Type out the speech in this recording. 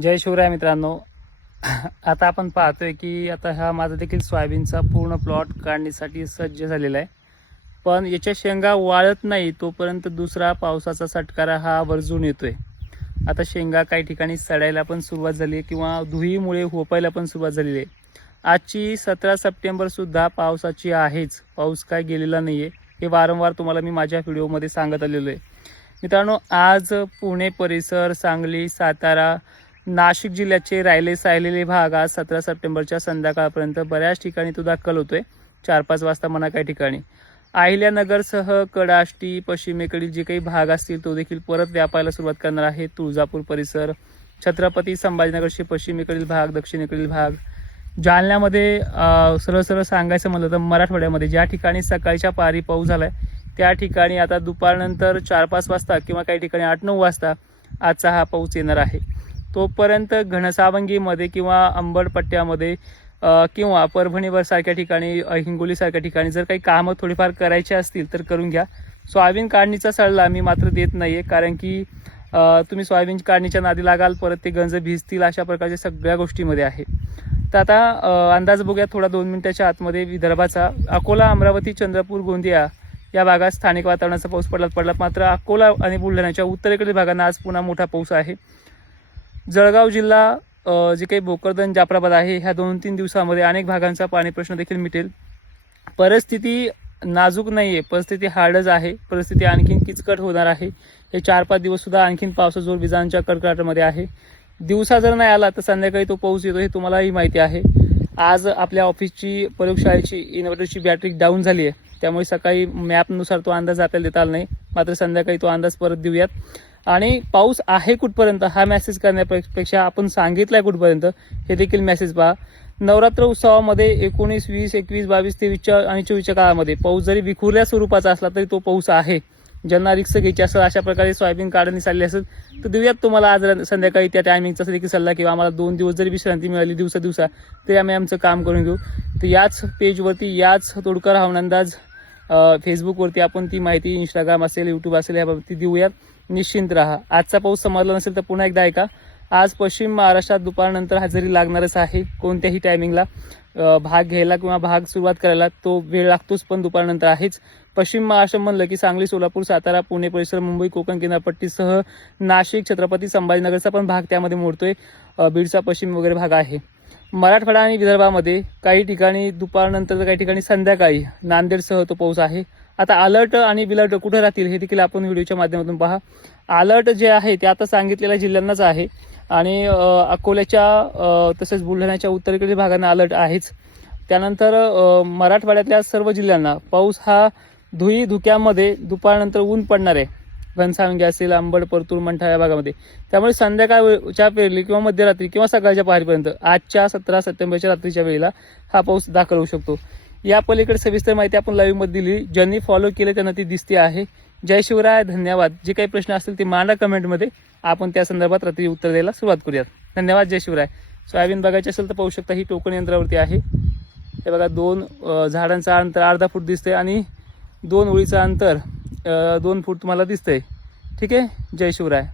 जय शिवराय मित्रांनो. आता आपण पाहतोय की आता हा माझा देखील सोयाबीनचा पूर्ण प्लॉट काढण्यासाठी सज्ज झालेला आहे. पण याच्या शेंगा वाळत नाही तोपर्यंत दुसरा पावसाचा सटकारा हा वर्जून येतोय. आता शेंगा काही ठिकाणी सडायला पण सुरुवात झाली आहे किंवा धुईमुळे होपायला पण सुरुवात झालेली आहे. आजची सतरा सप्टेंबर सुद्धा पावसाची आहेच. पाऊस काय गेलेला नाहीये हे वारंवार तुम्हाला मी माझ्या व्हिडिओमध्ये सांगत आलेलो आहे. मित्रांनो आज पुणे परिसर सांगली सातारा नाशिक जिल्ह्याचे राहिले सायलेले भाग आज सतरा सप्टेंबरच्या संध्याकाळपर्यंत बऱ्याच ठिकाणी तो दाखल होतोय. चार पाच वाजता म्हणा काही ठिकाणी. अहिल्यानगरसह कडाष्टी पश्चिमेकडील जे काही भाग असतील तो देखील परत व्यापायला सुरुवात करणार आहे. तुळजापूर परिसर छत्रपती संभाजीनगरचे पश्चिमेकडील भाग दक्षिणेकडील भाग. जालन्यामध्ये सरळ सरळ सांगायचं म्हणलं तर मराठवाड्यामध्ये ज्या ठिकाणी सकाळच्या पारी पाऊस झालाय त्या ठिकाणी आता दुपारनंतर चार पाच वाजता किंवा काही ठिकाणी आठ नऊ वाजता आजचा हा पाऊस येणार आहे. तोपर्यंत घनसावंगीमध्ये किंवा अंबड पट्ट्यामध्ये किंवा परभणीवर सारख्या ठिकाणी हिंगोलीसारख्या हिंगोली सारख्या ठिकाणी जर काही कामं थोडीफार करायची असतील तर करून घ्या. सोयाबीन काढणीचा सल्ला मी मात्र देत नाहीये कारण की तुम्ही सोयाबीन काढणीच्या नादी लागाल परत ते गंज भिजतील अशा प्रकारच्या सगळ्या गोष्टीमध्ये आहे. तर आता अंदाज बघूया थोडा दोन मिनिटाच्या आतमध्ये विदर्भाचा. अकोला अमरावती चंद्रपूर गोंदिया या भागात स्थानिक वातावरणाचा पाऊस पडला पडला. मात्र अकोला आणि बुलढाण्याच्या उत्तरेकडील भागांना आज पुन्हा मोठा पाऊस आहे. जळगाव जिल्हा जे काही भोकरदन जाफराबाद आहे ह्या दोन तीन दिवसामध्ये अनेक भागांचा पाणी प्रश्न देखील मिटेल. परिस्थिती नाजूक नाही आहे परिस्थिती हार्डच आहे परिस्थिती आणखीन किचकट होणार आहे. हे चार पाच दिवस सुद्धा आणखीन पावसा जोर विजांच्या कडकडाटामध्ये आहे. दिवसा जर नाही आला तर संध्याकाळी तो पाऊस येतो हे तुम्हालाही माहिती आहे. आज आपल्या ऑफिसची प्रयोगशाळेची इन्व्हर्टरची बॅटरी डाऊन झाली आहे त्यामुळे सकाळी मॅपनुसार तो अंदाज आपल्याला देता आला नाही. मात्र संध्याकाळी तो अंदाज परत देऊयात. आणि पाऊस आहे कुठपर्यंत हा मेसेज करण्यापेक्षा आपण सांगितलाय कुठपर्यंत हे देखील मेसेज पहा. नवरात्र उत्सवामध्ये एकोणीस वीस एकवीस बावीस तेवीसच्या आणि चोवीसच्या काळामध्ये पाऊस जरी विखुरल्या स्वरूपाचा असला तरी तो पाऊस आहे. ज्यांना रिक्स घ्यायची असेल अशा प्रकारे सोयाबीन काढणी चालली असेल तर देऊयात तुम्हाला आज र- संध्याकाळी त्या टायमिंगचा देखील सल्ला किंवा आम्हाला दोन दिवस जरी विश्रांती मिळाली दिवसा दिवसा तरी आम्ही आमचं काम करून घेऊ. तर याच पेजवरती याच तोडकर हवानंदाज फेसबुकवरती आपण ती माहिती इंस्टाग्राम असेल यूट्यूब असेल याबाबती देऊयात. निश्चिंत राहा. आजचा पाऊस समजला नसेल तर पुन्हा एकदा ऐका. आज पश्चिम महाराष्ट्रात दुपारनंतर हजेरी लागणारच आहे. कोणत्याही टायमिंगला भाग घ्यायला किंवा भाग सुरुवात करायला तो वेळ लागतोच पण दुपारनंतर आहेच. पश्चिम महाराष्ट्र म्हणलं की सांगली सोलापूर सातारा पुणे परिसर मुंबई कोकण किनारपट्टीसह नाशिक छत्रपती संभाजीनगरचा पण भाग त्यामध्ये मोडतोय. बीडचा पश्चिम वगैरे भाग आहे. मराठवाडा आणि विदर्भामध्ये काही ठिकाणी दुपारनंतर तर काही ठिकाणी संध्याकाळी नांदेडसह तो पाऊस आहे. आता अलर्ट आणि बिलर्ट कुठे राहतील हे देखील आपण व्हिडिओच्या माध्यमातून पहा. अलर्ट जे आहे ते आता सांगितलेल्या जिल्ह्यांनाच आहे. आणि अकोल्याच्या तसेच बुलढाण्याच्या उत्तरेकडील भागांना अलर्ट आहेच. त्यानंतर मराठवाड्यातल्या सर्व जिल्ह्यांना पाऊस हा धुई धुक्यामध्ये दुपारनंतर ऊन पडणार आहे. घनसावंगी असेल अंबड परतूर मंठा या भागामध्ये. त्यामुळे संध्याकाळच्या पेरली किंवा मध्यरात्री किंवा सकाळच्या पहारीपर्यंत आजच्या सतरा सप्टेंबरच्या रात्रीच्या वेळेला हा पाऊस दाखल होऊ शकतो. या पलीकडे सविस्तर माहिती आपण लाईव्हमध्ये दिली. ज्यांनी फॉलो केलं त्यांना ती दिसते आहे. जय शिवराय धन्यवाद. जे काही प्रश्न असतील ते मांडा कमेंटमध्ये आपण त्या संदर्भात रात्री उत्तर द्यायला सुरुवात करूयात. धन्यवाद जय शिवराय. सोयाबीन बघायची असेल तर पाहू शकता ही टोकन यंत्रावरती आहे. हे बघा दोन झाडांचं अंतर अर्धा फूट दिसतंय आणि दोन ओळीचं अंतर दोन फूट तुम्हाला दिसतंय. ठीक आहे? जय शिवराय.